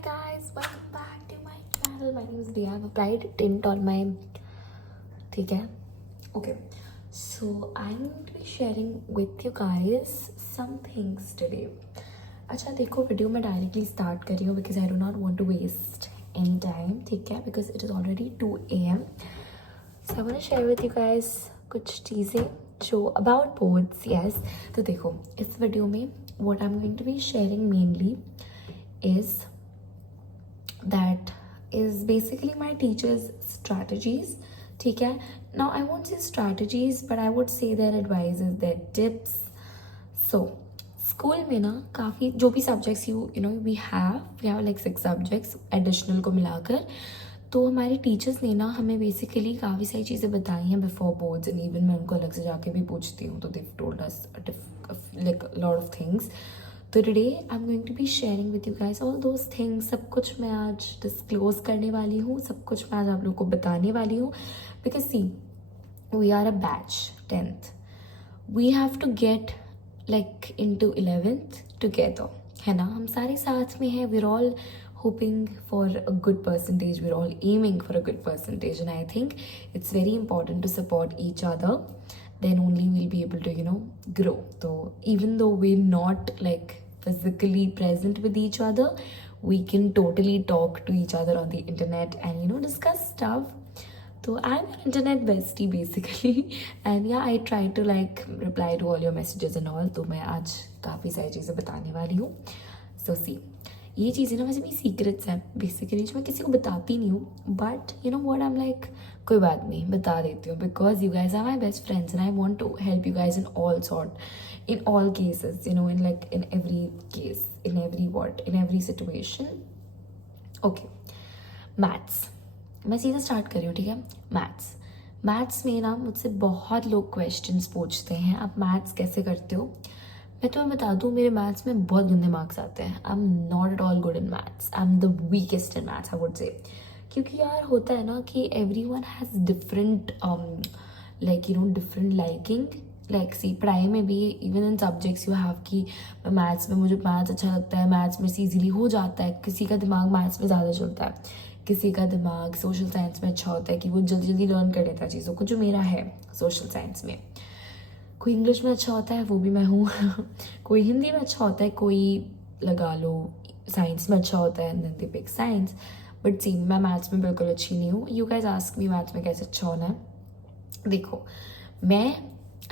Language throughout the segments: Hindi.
Hi guys, welcome back to my channel. My name is Dia. I've applied tint on my ठीक है. Okay, so I'm going to be sharing with you guys some things today. अच्छा देखो वीडियो में डायरेक्टली स्टार्ट कर रही हूँ because I do not want to waste any time. ठीक है, because it is already 2 AM. So I want to share with you guys कुछ चीज़ें जो about boards. Yes, तो देखो इस वीडियो में what I'm going to be sharing mainly is that is basically my teachers' strategies. ठीक है, now I won't say strategies but I would say their advices, their tips. So school में ना काफ़ी जो भी subjects you know we have like 6 subjects additional को मिलाकर. तो हमारे टीचर्स ने ना हमें बेसिकली काफ़ी सारी चीज़ें बताई हैं बिफोर बोर्ड्स एंड इवन मैं उनको अलग से जाके भी पूछती हूँ तो they told us like lot of things. तो today I am going to be sharing with you guys all those things. सब कुछ मैं आज डिस्क्लोज करने वाली हूँ, सब कुछ मैं आज आप लोगों को बताने वाली हूँ. Because see we are a batch 10th, we have to get like into 11th together, है ना. हम सारे साथ में हैं. we're all hoping for a good percentage, we're all aiming for a good percentage, and I think it's very important to support each other. Then only we'll be able to grow. So even though we're not like physically present with each other, we can totally talk to each other on the internet and discuss stuff. So I'm your internet bestie basically and yeah I try to like reply to all your messages and all. तो मैं आज काफ़ी सारी चीज़ें बताने वाली हूँ. So see, ये चीज़ें ना वैसे मेरी सीक्रेट्स हैं बेसिकली जो मैं किसी को बताती नहीं हूँ. But you know what I am like कोई बात नहीं बता देती हूँ because you guys are my best friends and I want to help you guys in all sort in all cases in like in every case in every situation. Okay, maths मैं सीधा स्टार्ट कर रही हूँ. ठीक है, मैथ्स में ना मुझसे बहुत लोग क्वेश्चंस पूछते हैं आप मैथ्स कैसे करते हो. मैं तुम्हें बता दूँ मेरे मैथ्स में बहुत गंदे मार्क्स आते हैं. I am not at all good in maths. I am the weakest in maths I would say. क्योंकि यार होता है ना कि every one has different different liking. Like see पढ़ाई में भी even in subjects you have कि मैथ्स में मुझे मैथ्स अच्छा लगता है, मैथ्स में से ईजिली हो जाता है. किसी का दिमाग मैथ्स में ज़्यादा चलता है, किसी का दिमाग सोशल साइंस में अच्छा होता है कि वो जल्दी जल्दी लर्न कर लेता है चीज़ों को, जो मेरा है सोशल साइंस में. कोई इंग्लिश में अच्छा होता है, वो भी मैं हूँ कोई हिंदी में अच्छा होता है, कोई लगा लो साइंस में अच्छा होता है, then they pick science. But see मैं मैथ्स में बिल्कुल अच्छी नहीं हूँ. You guys ask me maths में कैसे अच्छा होना है. देखो मैं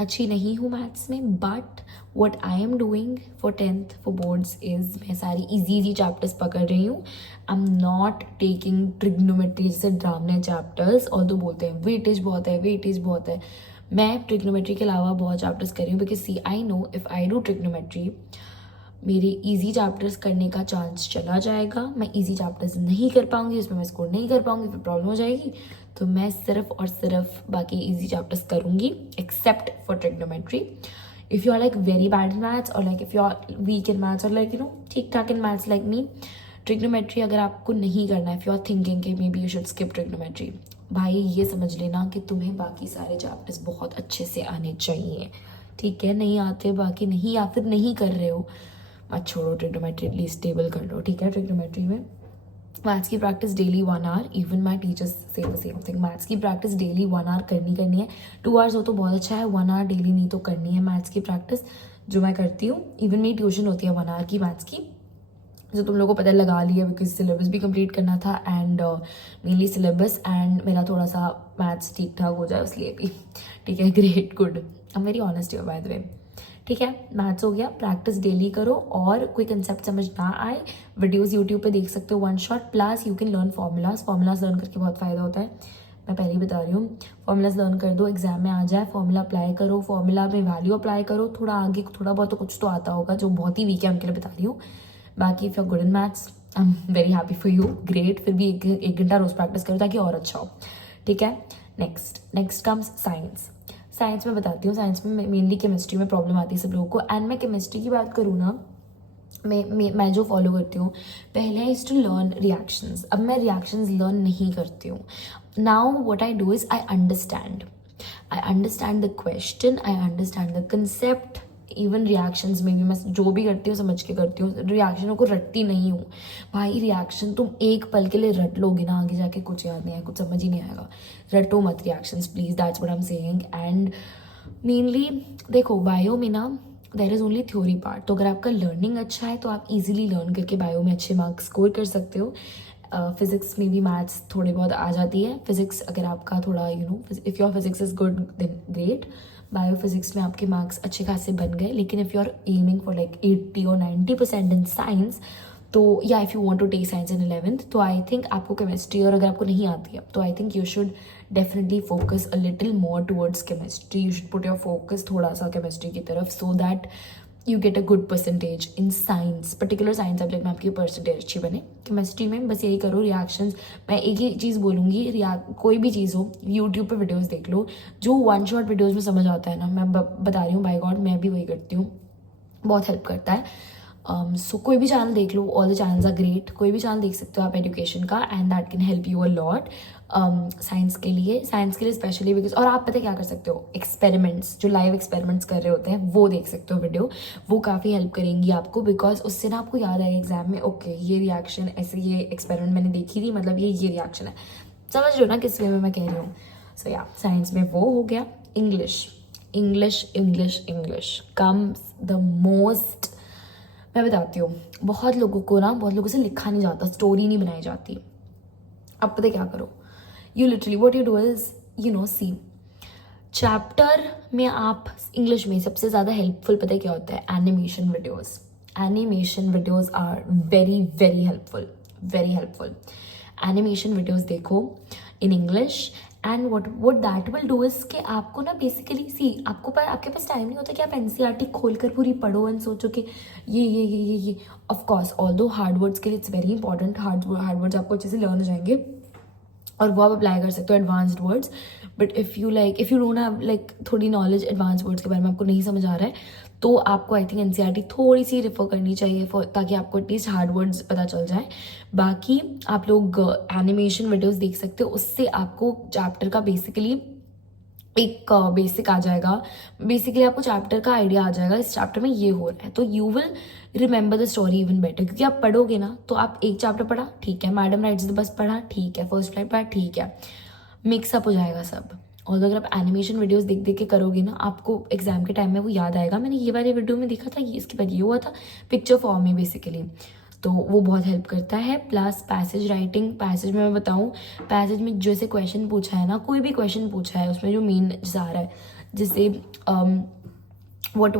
अच्छी नहीं हूँ मैथ्स में but what I am doing for 10th for boards is मैं सारी इजी चैप्टर्स पकड़ रही हूँ. I am not taking trigonometry जैसे ड्रामने चैप्टर्स. और तो बोलते हैं वेटेज बहुत है. मैं ट्रिग्नोमेट्री के अलावा बहुत चैप्टर्स कर रही हूँ because see I know if I do trigonometry मेरे इजी चैप्टर्स करने का चांस चला जाएगा. मैं इजी चैप्टर्स नहीं कर पाऊंगी, उसमें मैं स्कोर नहीं कर पाऊंगी, फिर प्रॉब्लम हो जाएगी. तो मैं सिर्फ और सिर्फ बाकी इजी चैप्टर्स करूंगी except for trigonometry. If you are like very bad in maths और like if you are weak in maths और लाइक ठीक ठाक in maths like me, trigonometry अगर आपको नहीं करना है, इफ़ यू आर थिंकिंग कि may be you should skip trigonometry, भाई ये समझ लेना कि तुम्हें बाकी सारे चैप्टर्स बहुत अच्छे से आने चाहिए. ठीक है, नहीं आते बाकी नहीं या फिर नहीं कर रहे हो मत छोड़ो, ट्रिग्नोमेट्री एटलीस्ट स्टेबल कर लो. ठीक है, ट्रिग्नोमेट्री में मैथ्स की practice daily 1 hour. Even my teachers से द सेम थिंग. मैथ्स की प्रैक्टिस डेली 1 hour करनी है. 2 hours हो तो बहुत अच्छा है, 1 hour डेली नहीं तो करनी है मैथ्स की प्रैक्टिस, जो मैं करती हूँ. इवन मेरी ट्यूशन होती है 1 hour की मैथ्स की, जो तुम लोगों को पता लगा लिया बिकॉज सिलेबस भी कंप्लीट करना था एंड मेनली सिलेबस एंड मेरा थोड़ा सा मैथ्स ठीक ठाक हो जाए उसलिए भी. ठीक है, great, good, I am very honest you by the way. ठीक है, मैथ्स हो गया. प्रैक्टिस डेली करो और कोई कंसेप्ट समझ ना आए वीडियोस यूट्यूब पे देख सकते हो 1 shot. Plus you can learn formulas learn करके बहुत फ़ायदा होता है. मैं पहले ही बता रही हूँ, फॉर्मूलाज लर्न कर दो, एग्जाम में आ जाए, फॉर्मूला अप्लाई करो, फॉर्मूला में वैल्यू अप्लाई करो. थोड़ा आगे थोड़ा बहुत तो कुछ तो आता होगा, जो बहुत ही वीक है उनके लिए बता रही हूँ. बाकी if you are good in maths I am very happy for you, great. फिर भी एक घंटा रोज़ प्रैक्टिस करो ताकि और अच्छा हो. ठीक है, नेक्स्ट कम्स साइंस में बताती हूँ. साइंस में मेनली केमिस्ट्री में प्रॉब्लम आती है सब लोगों को. एंड मैं केमिस्ट्री की बात करूँ ना, मैं जो फॉलो करती हूँ, पहले I used to learn reactions. अब मैं रिएक्शंस लर्न नहीं करती हूँ. Now what I do is I understand the question, I understand the concept, even reactions में भी मैं जो भी करती हूँ समझ के करती हूँ, रिएक्शनों को रटती नहीं हूँ भाई। रिएक्शन तुम एक पल के लिए रट लोगे ना, आगे जाके कुछ याद नहीं आएगा, कुछ समझ ही नहीं आएगा। रटो मत reactions please, that's what I am saying. And mainly देखो बायो में ना there is only theory part, तो अगर आपका लर्निंग अच्छा है तो आप इजीली लर्न करके बायो में अच्छे मार्क्स स्कोर कर सकते हो। फिजिक्स में भी मैथ्स थोड़ी बहुत आ जाती है। फिजिक्स अगर आपका थोड़ा if your physics is good then great. Bio physics में आपके मार्क्स अच्छे खासे बन गए, लेकिन if you are aiming for like 80 और 90% इन साइंस, तो या if you want to take science in 11th, तो आई थिंक आपको केमिस्ट्री, और अगर आपको नहीं आती है तो I think you should definitely focus a little more towards chemistry. You should put your focus थोड़ा सा केमिस्ट्री की तरफ, so that you get a good percentage in science, particular science subject में आपकी परसेंटेज अच्छी बने। केमिस्ट्री में बस यही करो, रिएक्शंस। मैं एक ही चीज़ बोलूँगी, कोई भी चीज़ हो यूट्यूब पे वीडियोस देख लो, जो वन शॉट वीडियोस में समझ आता है ना, मैं बता रही हूँ बाय गॉड, मैं भी वही करती हूँ, बहुत हेल्प करता है। सो कोई भी चैनल देख लो, all the channels are great, कोई भी चैनल देख सकते हो आप एजुकेशन का, and that can help you a lot science के लिए स्पेशली बिकॉज। और आप पता क्या कर सकते हो, एक्सपेरिमेंट्स, जो लाइव एक्सपेरिमेंट्स कर रहे होते हैं वो देख सकते हो वीडियो, वो काफ़ी हेल्प करेंगी आपको, बिकॉज उससे ना आपको याद आएगा एग्जाम में, ओके ये रिएक्शन ऐसे, ये एक्सपेरिमेंट मैंने देखी थी, मतलब ये रिएक्शन है। समझ रहे हो ना किस वे में मैं कह रही हूँ। सो या साइंस में वो हो गया। English English English English comes the most. मैं बताती हूँ, बहुत लोगों से लिखा नहीं जाता, स्टोरी नहीं बनाई जाती। अब पता क्या करो, you literally what you do is see chapter में आप इंग्लिश में सबसे ज़्यादा हेल्पफुल पता है क्या होता है, animation videos. Animation videos are very very helpful. Animation videos देखो in English, and what that will do is कि आपको ना बेसिकली आपके पास टाइम नहीं होता कि आप एनसीईआरटी खोलकर पूरी पढ़ो एंड सोचो कि ये of course although hard words के लिए it's very important, hard words आपको अच्छे से लर्न हो जाएंगे और वो आप अप्लाई कर सकते हो advanced words. But if you don't have थोड़ी नॉलेज एडवांस वर्ड्स के बारे में, आपको नहीं समझ आ रहा है, तो आपको आई थिंक एनसीईआरटी थोड़ी सी रेफर करनी चाहिए ताकि आपको एटलीस्ट हार्ड वर्ड्स पता चल जाए। बाकी आप लोग एनिमेशन वीडियोस देख सकते हो, उससे आपको चैप्टर का बेसिकली एक बेसिक आ जाएगा। बेसिकली आपको चैप्टर का आइडिया आ जाएगा, इस चैप्टर में ये हो रहा है, तो you will remember the story even better, क्योंकि आप पढ़ोगे ना तो आप एक चैप्टर पढ़ा ठीक है, मैडम राइट्स द बस पढ़ा ठीक है, फर्स्ट फ्लाइट पढ़ा ठीक है, मिक्सअप हो जाएगा सब। और अगर आप एनिमेशन वीडियोस देख देख के करोगे ना, आपको एग्जाम के टाइम में वो याद आएगा, मैंने ये वाले वीडियो में देखा था, ये इसके बाद ये हुआ था, पिक्चर फॉर्म में बेसिकली, तो वो बहुत हेल्प करता है। प्लस पैसेज राइटिंग, पैसेज में मैं बताऊँ, पैसेज में जैसे क्वेश्चन पूछा है ना, कोई भी क्वेश्चन पूछा है उसमें जो मेन जैसे आ रहा है, जैसे what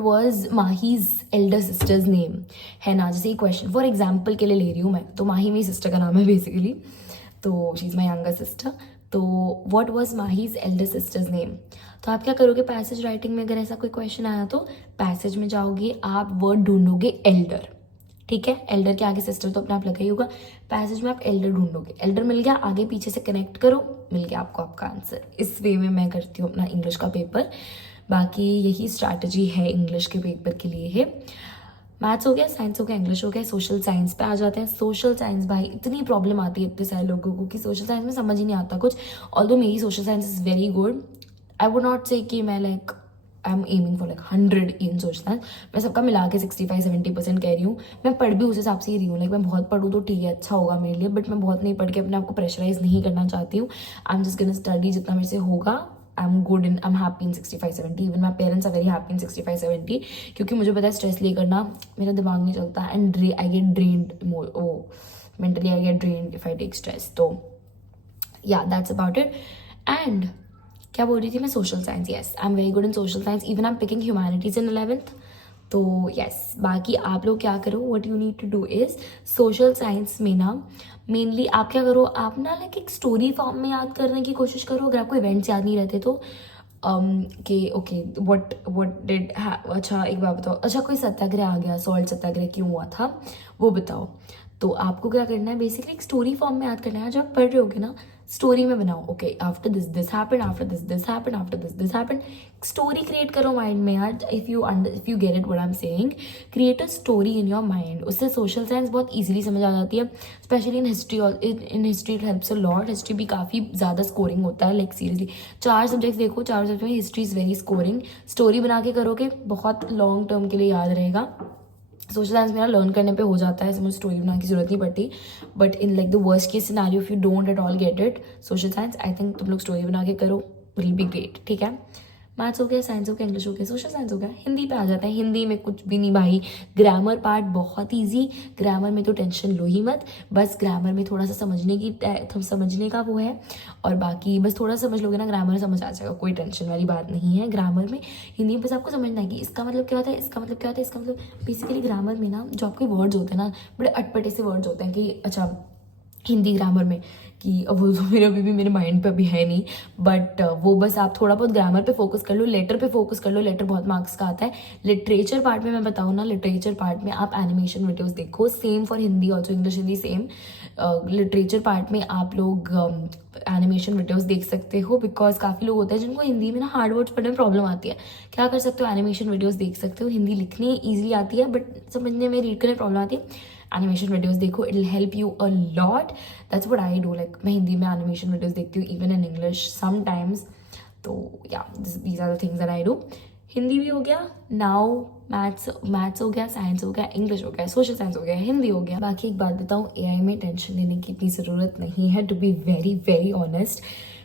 was Mahi's elder sister's name है ना, जैसे ये क्वेश्चन फॉर एग्जाम्पल के लिए ले रही हूँ मैं, तो माही मेरी सिस्टर का नाम है बेसिकली, तो she is my younger sister. तो what was Mahi's elder sister's name, तो आप क्या करोगे, पैसेज राइटिंग में अगर ऐसा कोई क्वेश्चन आया तो पैसेज में जाओगे, आप वर्ड ढूंढोगे एल्डर, ठीक है, एल्डर के आगे सिस्टर तो अपने आप लगा ही होगा, पैसेज में आप एल्डर ढूंढोगे, एल्डर मिल गया, आगे पीछे से कनेक्ट करो, मिल गया आपको आपका आंसर। इस वे में मैं करती हूँ अपना इंग्लिश का पेपर। बाकी यही स्ट्रैटेजी है इंग्लिश के पेपर के लिए है। मैथ्स हो गया, साइंस हो गया, इंग्लिश हो गया, सोशल साइंस पे आ जाते हैं। सोशल साइंस भाई इतनी प्रॉब्लम आती है इतने सारे लोगों को कि सोशल साइंस में समझ ही नहीं आता कुछ, ऑल्दो मेरी social science is very good. I would not से कि मैं I am aiming for 100 in social science, मैं सबका मिला के 65-70% कह रही हूँ। मैं पढ़ भी उस हिसाब से ही रही हूँ, मैं बहुत पढ़ूँ तो ठीक है, अच्छा होगा मेरे लिए, बट मैं बहुत नहीं पढ़ के अपने आप को प्रेशराइज नहीं करना चाहती हूँ। I am just gonna study जितना मेरे से होगा। I am good in, I am happy in 65-70, even my parents are very happy in 65-70, क्योंकि मुझे पता है स्ट्रेस ले करना मेरा दिमाग नहीं चलता, and I get drained mentally, I get drained if I take stress. तो या दैट्स अबाउट इट। एंड क्या बोल रही थी मैं, social science, yes I am very good in social science, even I am picking humanities in 11th, तो येस। बाकी आप लोग क्या करो, what you need to do is, social science में ना मेनली आप क्या करो, आप ना एक स्टोरी फॉर्म में याद करने की कोशिश करो, अगर आपको इवेंट्स याद नहीं रहते तो कि ओके व्हाट डिड, अच्छा एक बात बताओ, अच्छा कोई सत्याग्रह आ गया, सॉल्ट सत्याग्रह क्यों हुआ था वो बताओ, तो आपको क्या करना है, बेसिकली एक स्टोरी फॉर्म में याद करना है। जब आप पढ़ रहे होगे ना, स्टोरी में बनाओ, okay after this this happened, after this happened, after this happened. Story create करो माइंड में यार। If you get it what I am saying, create a story in your mind. उससे सोशल साइंस बहुत ईजिली समझ आ जाती है, specially in history. In history it helps a lot. History भी काफ़ी ज़्यादा स्कोरिंग होता है, लाइक सीरियसली 4 सब्जेक्ट्स देखो, 4 सब्जेक्ट में history is very scoring. Story बना के करोगे बहुत लॉन्ग टर्म के लिए याद रहेगा। सोशल साइंस मेरा लर्न करने पे हो जाता है, इसमें स्टोरी बनाने की जरूरत नहीं पड़ती। But in like the worst case scenario, if you don't at all get it social science, I think तुम लोग स्टोरी बना के करो, विल बी ग्रेट। ठीक है, मैथ्स हो गया, साइंस हो गया, इंग्लिश हो गया, सोशल साइंस हो गया। हिंदी पे आ जाते हैं। हिंदी में कुछ भी नहीं भाई, ग्रामर पार्ट बहुत ईजी। ग्रामर में तो टेंशन लो ही मत, बस ग्रामर में थोड़ा सा समझने का वो है, और बाकी बस थोड़ा समझ लोगे ना, ग्रामर समझ आ जाएगा, कोई टेंशन वाली बात नहीं है ग्रामर में। हिंदी में बस आपको समझना है कि इसका मतलब क्या होता है, इसका मतलब क्या होता है, इसका मतलब बेसिकली ग्रामर में ना जो आपके वर्ड्स होते हैं ना, बड़े अटपटे से वर्ड्स होते हैं कि अच्छा हिंदी ग्रामर में, कि अब वो तो मेरे अभी भी मेरे माइंड पे अभी है नहीं, बट वो बस आप थोड़ा बहुत ग्रामर पे फोकस कर लो, लेटर पे फोकस कर लो। लेटर बहुत मार्क्स का आता है। लिटरेचर पार्ट में मैं बताऊँ ना, लिटरेचर पार्ट में आप एनिमेशन वीडियोस देखो, same for Hindi also, English Hindi same. Literature part में आप लोग एनिमेशन वीडियोस देख सकते हो, बिकॉज काफ़ी लोग होते हैं जिनको हिंदी में ना हार्ड वर्ड्स पढ़ने में प्रॉब्लम आती है। क्या कर सकते हो, एनिमेशन वीडियोस देख सकते हो। हिंदी लिखनी ईजिली आती है बट समझने में, रीड करने में प्रॉब्लम आती है। एनिमेशन वीडियोस देखो, it will help you a lot. That's what I do, like मैं हिंदी में एनिमेशन वीडियोस देखती हूँ, इवन इन इंग्लिश समटाइम्स। तो या these are the things that I do. Hindi भी हो गया, नाउ मैथ्स हो गया, साइंस हो गया, इंग्लिश हो गया, सोशल साइंस हो गया, हिंदी हो गया। बाकी एक बात बताऊँ, एआई में टेंशन लेने की इतनी ज़रूरत नहीं है, to be very very honest.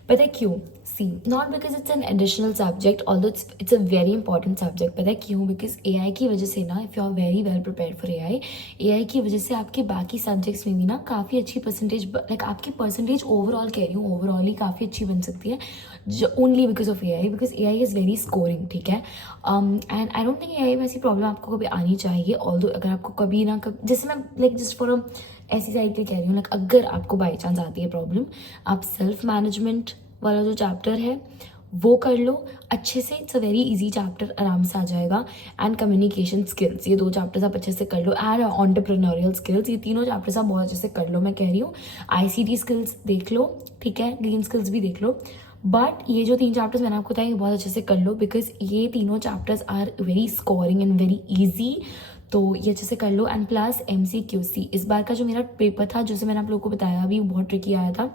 पता है क्यों? See, not because it's an additional subject, although it's a very important subject. पता है क्यों? बिकॉज एआई की वजह से ना, if you are very well prepared for AI की वजह से आपके बाकी सब्जेक्ट्स में भी ना काफ़ी अच्छी परसेंटेज, लाइक आपकी परसेंटेज ओवरऑल कह रही हूँ, ओवरऑल ही काफ़ी अच्छी बन सकती है, only because of AI, because AI is very scoring. ठीक है, and I don't think AI में ऐसी प्रॉब्लम आपको कभी आनी चाहिए। ऑल्दो अगर आपको कभी ना जैसे मैं लाइक जस्ट फॉर ऐसी साइड के कह रही हूँ, लाइक अगर आपको बाई चांस आती है प्रॉब्लम, आप सेल्फ मैनेजमेंट वाला जो चैप्टर है वो कर लो अच्छे से। It's a very easy chapter, आराम से आ जाएगा। एंड कम्युनिकेशन स्किल्स, ये 2 चैप्टर्स आप अच्छे से कर लो। एंड एंटरप्रेन्योरियल स्किल्स, ये तीनों चैप्टर्स आप बहुत अच्छे से कर लो। मैं कह रही हूँ आईसीटी स्किल्स देख लो, ठीक है, ग्रीन स्किल्स भी देख लो। बट ये जो 3 चैप्टर्स मैंने आपको बताया, ये बहुत अच्छे से कर लो, बिकॉज ये तीनों chapters are very scoring and very easy. तो ये अच्छे से कर लो। एंड प्लस MCQC, इस बार का जो मेरा पेपर था, जैसे मैंने आप लोगों को बताया अभी, बहुत ट्रिकी आया था,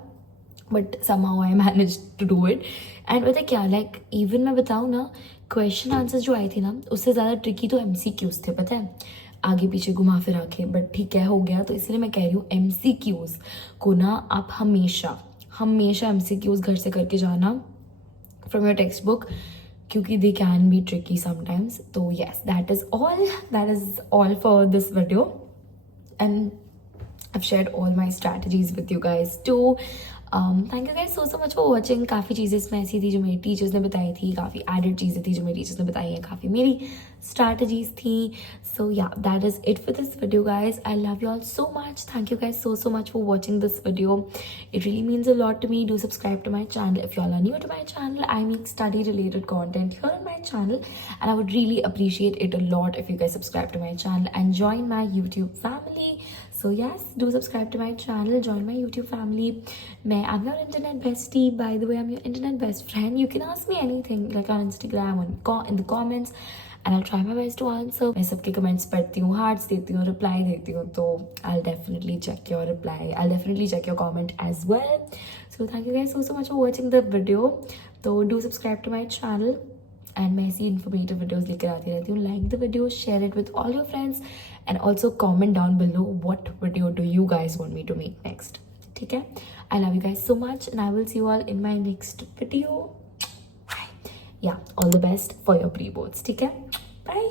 but somehow I managed to do it. And पता है क्या, लाइक इवन मैं बताऊँ ना, क्वेश्चन आंसर्स जो आए थे ना, उससे ज़्यादा ट्रिकी तो MCQs थे, पता है, आगे पीछे घुमा फिरा के। बट ठीक है, हो गया। तो इसलिए मैं कह रही हूँ MCQs को ना आप हमेशा MCQs घर से करके जाना फ्रॉम योर टेक्स्ट बुक, क्योंकि दे कैन बी ट्रिकी समटाइम्स। तो yes, that is all for this video, and I've shared all my strategies with you guys too. Thank you guys so much for watching. काफ़ी चीज़ें इसमें ऐसी थी जो मेरी टीचर्स ने बताई थी, काफ़ी एडेड चीज़ें थी जो मेरी टीचर्स ने बताई हैं, काफ़ी मेरी strategies थी. So yeah, that is it for this video guys. I love you all so much. Thank you guys so much for watching this video. It really means a lot to me. Do subscribe to my channel. If you all are new to my channel, I make study related content here on my channel, and I would really appreciate it a lot if you guys subscribe to my channel and join my YouTube family. So yes, do subscribe to my channel, join my YouTube family. I'm your internet bestie. By the way, I'm your internet best friend. You can ask me anything, like on Instagram, in the comments, and I'll try my best to answer. मैं सबके comments पढ़ती हूँ, hearts देती हूँ, reply देती हूँ, तो I'll definitely check your reply. I'll definitely check your comment as well. So thank you guys so much for watching the video. So do subscribe to my channel. And मैं ऐसी इन्फॉर्मेटिव वीडियोज़ लेकर आती रहती हूँ. Like the video, share it with all your friends, and also comment down below what video do you guys want me to make next. ठीक है, I love you guys so much, and I will see you all in my next video. Yeah all the best for your pre boards. ठीक है, बाय.